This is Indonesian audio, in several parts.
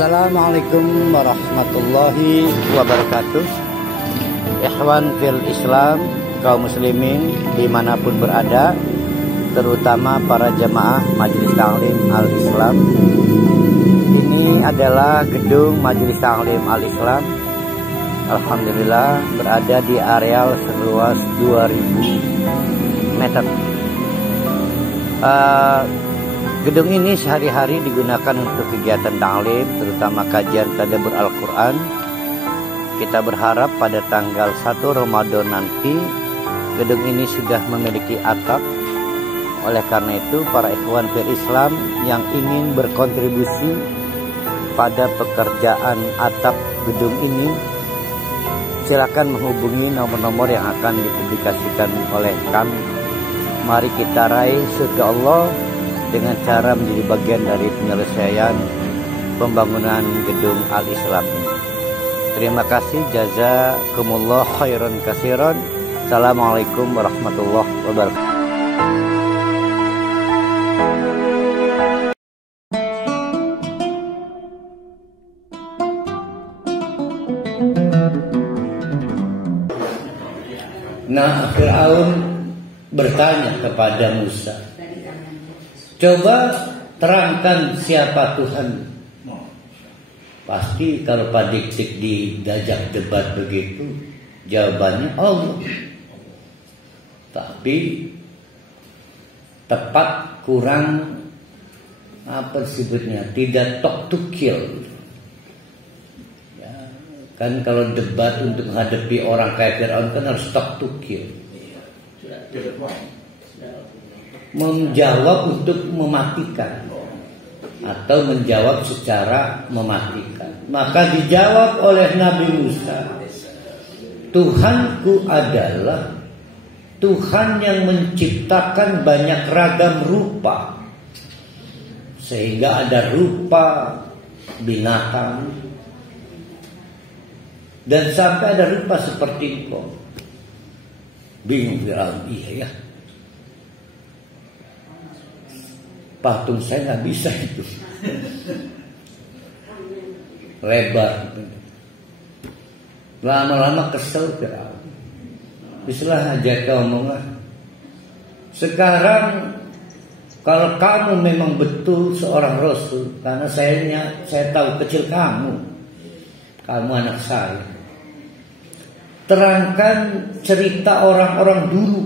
Assalamualaikum warahmatullahi wabarakatuh. Ikhwan fil Islam, kaum muslimin dimanapun berada, terutama para jamaah Majelis Ta'lim Al-Islam. Ini adalah gedung Majelis Ta'lim Al-Islam. Alhamdulillah berada di areal seluas 2000 meter. Gedung ini sehari-hari digunakan untuk kegiatan ta'lim, terutama kajian tadabbur Al-Quran. Kita berharap pada tanggal 1 Ramadan nanti gedung ini sudah memiliki atap. Oleh karena itu, para ikhwan fil Islam yang ingin berkontribusi pada pekerjaan atap gedung ini, silakan menghubungi nomor-nomor yang akan dipublikasikan oleh kami. Mari kita raih surga Allah dengan cara menjadi bagian dari penyelesaian pembangunan gedung Al-Islam ini. Terima kasih, jazakumullah khairan katsiran. Assalamualaikum warahmatullahi wabarakatuh. Nah, Fir'aun bertanya kepada Musa, coba terangkan siapa Tuhan. Pasti kalau Pak Dik-Dik diajak debat begitu, jawabannya Allah. Tapi tepat kurang apa disebutnya, tidak talk to kill. Ya, kan kalau debat untuk menghadapi orang kayak Fir'aun kan harus talk to kill. Menjawab untuk mematikan atau menjawab secara mematikan. Maka dijawab oleh Nabi Musa, Tuhanku adalah Tuhan yang menciptakan banyak ragam rupa, sehingga ada rupa binatang dan sampai ada rupa seperti engkau. Bingung Firaun, iya ya, patung saya nggak bisa itu, lebar. Lama-lama kesel Firaun. Bismillah aja kau ngomong. Sekarang kalau kamu memang betul seorang Rasul, karena saya tahu kecil kamu anak saya, terangkan cerita orang-orang dulu.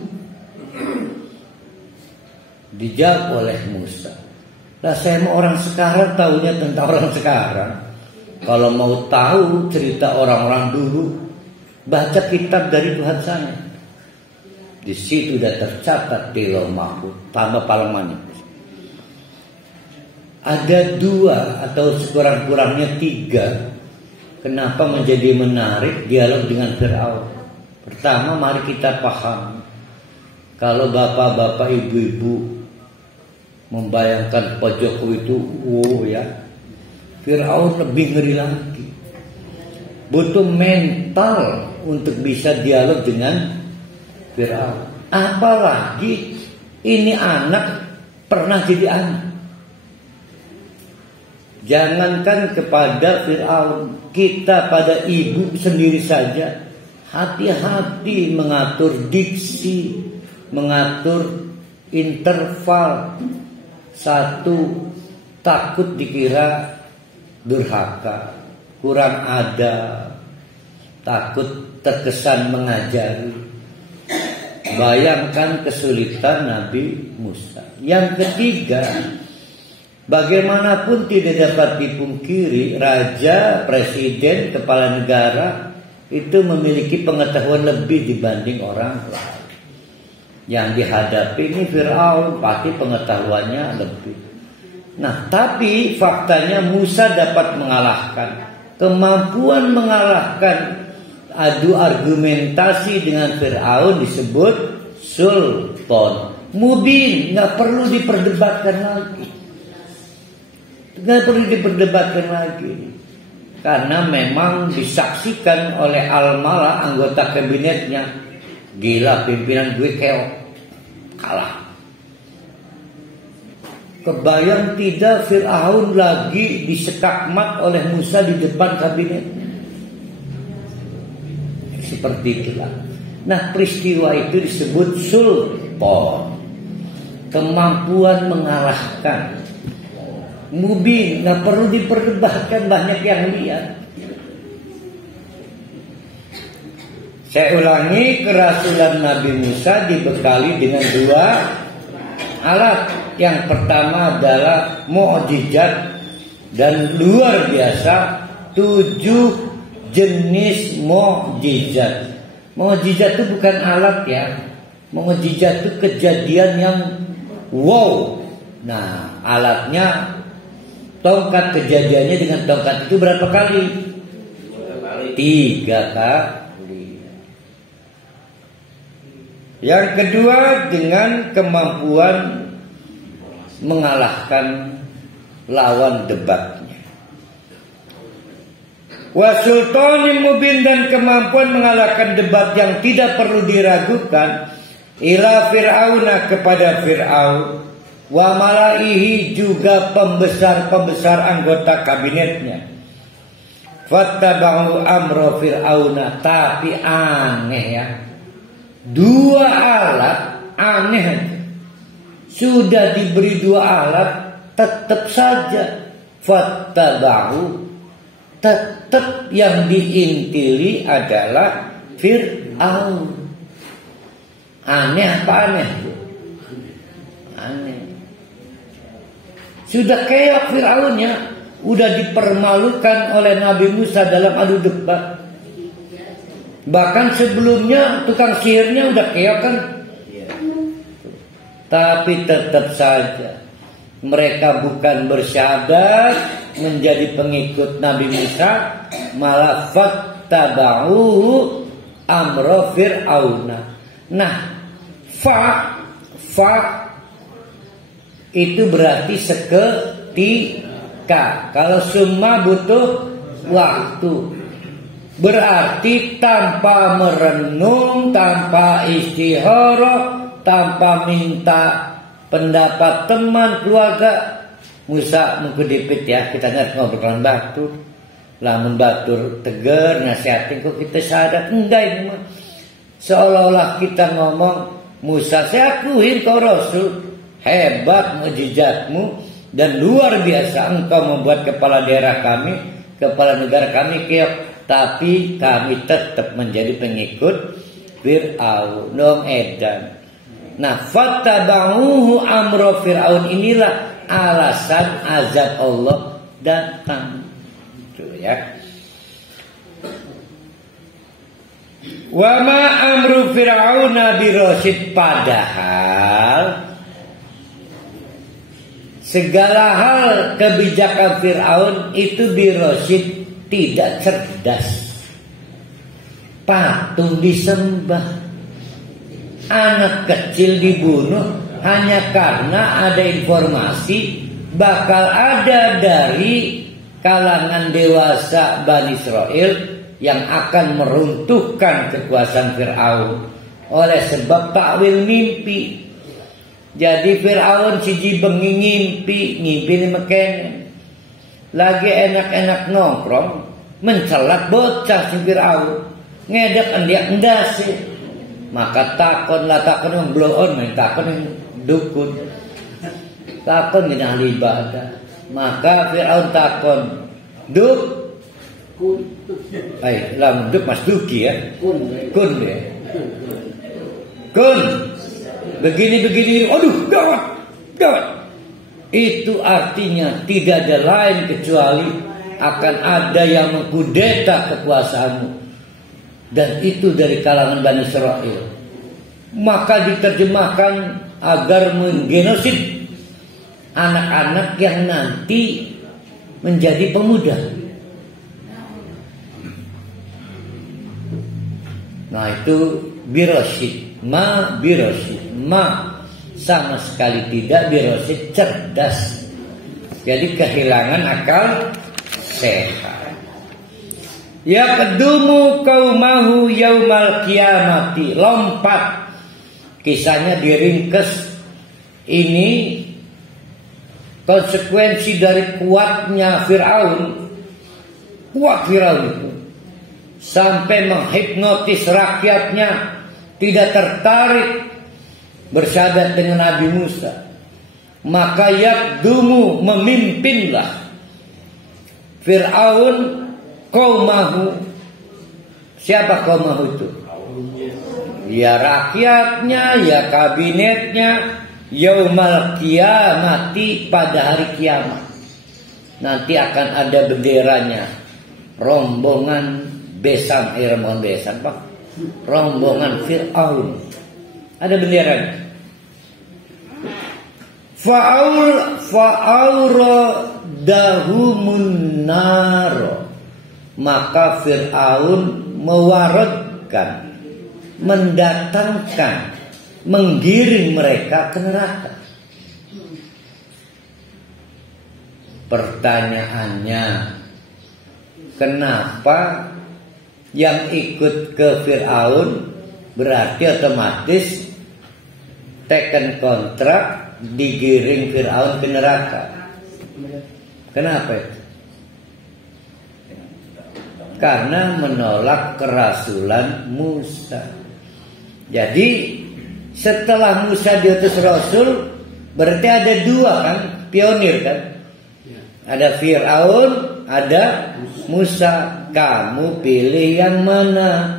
Dijawab oleh Musa, lah saya mau orang sekarang tahunya tentang orang sekarang. Kalau mau tahu cerita orang-orang dulu, baca kitab dari Tuhan saya. Di situ sudah tercatat di Lauh Mahfuz, tambah palamannya. Ada 2 atau sekurang-kurangnya 3. Kenapa menjadi menarik dialog dengan Fir'aun? Pertama, mari kita paham, kalau bapak-bapak, ibu-ibu membayangkan Pak Jokowi itu, Fir'aun lebih ngeri lagi. Butuh mental untuk bisa dialog dengan Fir'aun. Apalagi ini anak pernah jadi anak. Jangankan kepada Fir'aun, kita pada ibu sendiri saja hati-hati mengatur diksi, mengatur interval. Satu, takut dikira durhaka, kurang ada, takut terkesan mengajari. Bayangkan kesulitan Nabi Musa. Yang ketiga, bagaimanapun tidak dapat dipungkiri, raja, presiden, kepala negara itu memiliki pengetahuan lebih dibanding orang lain. Yang dihadapi ini Fir'aun, pasti pengetahuannya lebih. Nah, tapi faktanya Musa dapat mengalahkan. Kemampuan mengalahkan adu argumentasi dengan Fir'aun disebut sultan mubin, nggak perlu diperdebatkan lagi. Karena memang disaksikan oleh Al-Mala, anggota kabinetnya. Gila, pimpinan gue keok, kalah. Kebayang tidak Fir'aun lagi disekakmat oleh Musa di depan kabinet. Seperti itulah. Nah, peristiwa itu disebut sultan, kemampuan mengalahkan. Mubin, nggak perlu diperdebatkan, banyak yang lihat. Saya ulangi, kerasulan Nabi Musa dibekali dengan 2 alat. Yang pertama adalah mukjizat dan luar biasa, 7 jenis mukjizat. Mukjizat itu bukan alat ya. Mukjizat itu kejadian yang wow. Nah, alatnya tongkat, kejadiannya dengan tongkat itu berapa kali? 3 kali. Yang kedua dengan kemampuan mengalahkan lawan debatnya. Wasultanin mubin, dan kemampuan mengalahkan debat yang tidak perlu diragukan. Ila Fir'auna, kepada Fir'aun. Wa malaihi, juga pembesar-pembesar anggota kabinetnya. Fattaba'u amra Fir'auna. Tapi aneh ya, 2 alat aneh. Sudah diberi 2 alat, tetap saja fattaba'u, tetap yang diintili adalah Fir'aun. Aneh apa aneh? Aneh. Sudah keok Fir'aunnya, udah dipermalukan oleh Nabi Musa dalam adu debat. Bahkan sebelumnya tukang sihirnya udah keok kan. Tapi tetap saja mereka bukan bersyahadat menjadi pengikut Nabi Musa, malah fattaba'u amra Fir'auna. Nah, fa itu berarti seketika. Kalau summa butuh waktu. Berarti tanpa merenung, tanpa istikharah, tanpa minta pendapat teman, keluarga. Musa mengkedipit ya, kita nggak ngobrol batur. Lamun batur teger, nasihatin kok kita sadar. Enggak, ini mah seolah-olah kita ngomong, Musa, saya akuin kau Rasul, hebat mukjizatmu, dan luar biasa engkau membuat kepala daerah kami, kepala negara kami keok. Tapi kami tetap menjadi pengikut Fir'aun. Dong edan. Nah, fattaba'uhu amra Fir'aun, inilah alasan azab Allah datang. Itu ya. Wa ma amru Fir'auna birasyid, padahal segala hal kebijakan Fir'aun itu birasyid, tidak cerdas. Patung disembah, anak kecil dibunuh hanya karena ada informasi bakal ada dari kalangan dewasa Bani Israel yang akan meruntuhkan kekuasaan Fir'aun oleh sebab takwil mimpi. Jadi Fir'aun siji bengi ngimpi ni mekene. Lagi enak-enak nongkrong, mencelat bocah si Fir'aun, ngedek endiak endasi. Maka takon yang blow on, takon yang dukun, takon yang ahli ibadah. Maka Fir'aun takon, duk, duk mas duki ya, kun ya, kun, begini, aduh gawat. Itu artinya tidak ada lain kecuali akan ada yang mengkudeta kekuasaanmu. Dan itu dari kalangan Bani Israel. Maka diterjemahkan agar menggenosid anak-anak yang nanti menjadi pemuda. Nah itu birasyid. Ma sama sekali tidak birasyid, cerdas. Jadi kehilangan akal sehat. Ya kedumu kaumahu yaumal kiamati, lompat. Kisahnya diringkes. Ini konsekuensi dari kuatnya Fir'aun, kuat Fir'aun itu sampai menghipnotis rakyatnya tidak tertarik bersyahadat dengan Nabi Musa. Maka yakdumu, memimpinlah Fir'aun qaumahu. Siapa qaumahu itu? Ya rakyatnya, ya kabinetnya, yaumal kiamati, pada hari kiamat. Nanti akan ada benderanya, rombongan Besan, rombongan Besan, Pak. Rombongan Fir'aun. Ada benderanya. Fa'auradahumun naro. Maka Fir'aun mewaradkan, mendatangkan, menggiring mereka ke neraka. Pertanyaannya, kenapa yang ikut ke Fir'aun berarti otomatis teken kontrak digiring Fir'aun ke neraka? Kenapa itu? Karena menolak kerasulan Musa. Jadi setelah Musa diutus Rasul, berarti ada dua kan, pionir kan? Ada Fir'aun, ada Musa. Kamu pilih yang mana?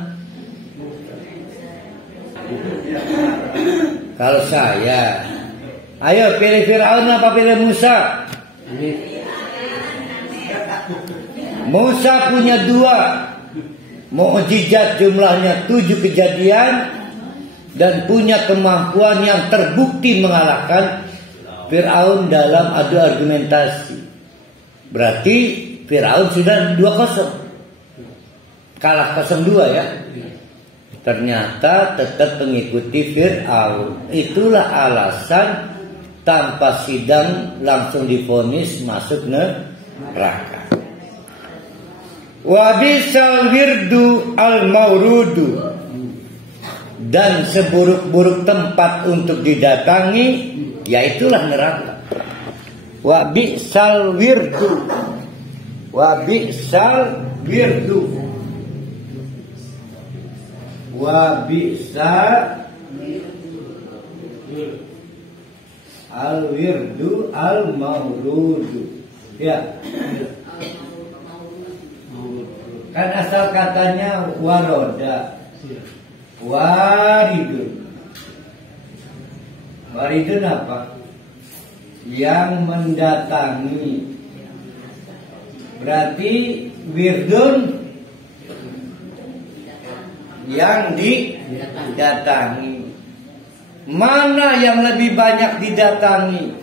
Kalau saya, ayo pilih Fir'aun apa pilih Musa? Musa punya dua mukjizat, jumlahnya 7 kejadian, dan punya kemampuan yang terbukti mengalahkan Fir'aun dalam adu argumentasi. Berarti Fir'aun sudah 2-0, kalah 0-2 ya. Ternyata tetap mengikuti Fir'aun. Itulah alasan tanpa sidang langsung divonis masuk neraka. Wa bisal wirdu al maurudu, dan seburuk-buruk tempat untuk didatangi yaitulah neraka. Wa bisal wirdu, wa bisal wirdu, wa bisal al wirdu al maurudu. Ya. Kan asal katanya waroda, waridun. Waridun apa? Yang mendatangi. Berarti wirdun yang didatangi. Mana yang lebih banyak didatangi?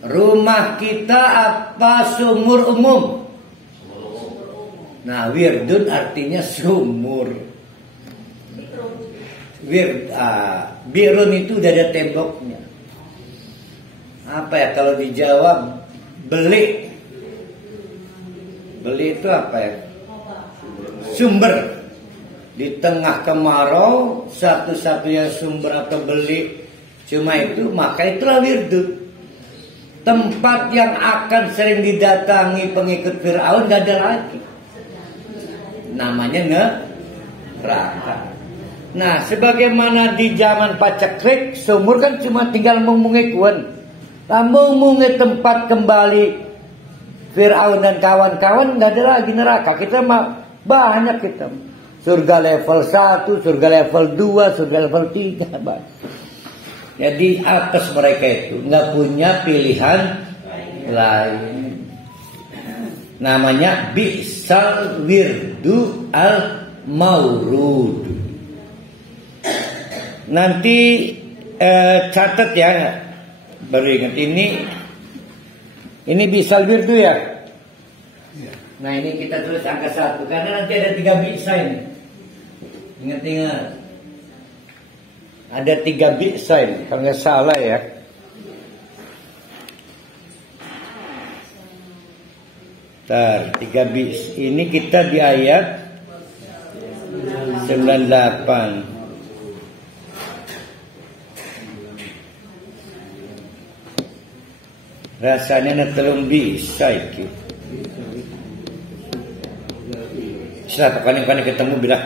Rumah kita apa sumur umum? Nah, wirdun artinya sumur. Birun itu udah ada temboknya. Apa ya kalau dijawab? Beli. Beli itu apa ya? Sumber. Di tengah kemarau, satu-satunya sumber atau beli cuma itu, maka itulah wirdun. Tempat yang akan sering didatangi pengikut Fir'aun gak ada lagi. Namanya neraka. Nah, sebagaimana di zaman paceklik, sumur kan cuma tinggal mengungekuan. Nah, mengunge tempat kembali Fir'aun dan kawan-kawan, nggak ada lagi neraka. Kita banyak kita. Surga level 1, surga level 2, surga level 3. Jadi atas mereka itu nggak punya pilihan lain. Namanya bisal wirdu al maurud. Nanti catat ya, baru ingat ini bisal wirdu ya. Nah ini kita tulis angka 1 karena nanti ada 3 bisa ini. Ingat-ingat, ada 3 bisa ini kalau nggak salah ya. Bentar, 3 bis. Ini kita di ayat 98. Rasanya na telung bisa iki. Siapa paling ketemu bilang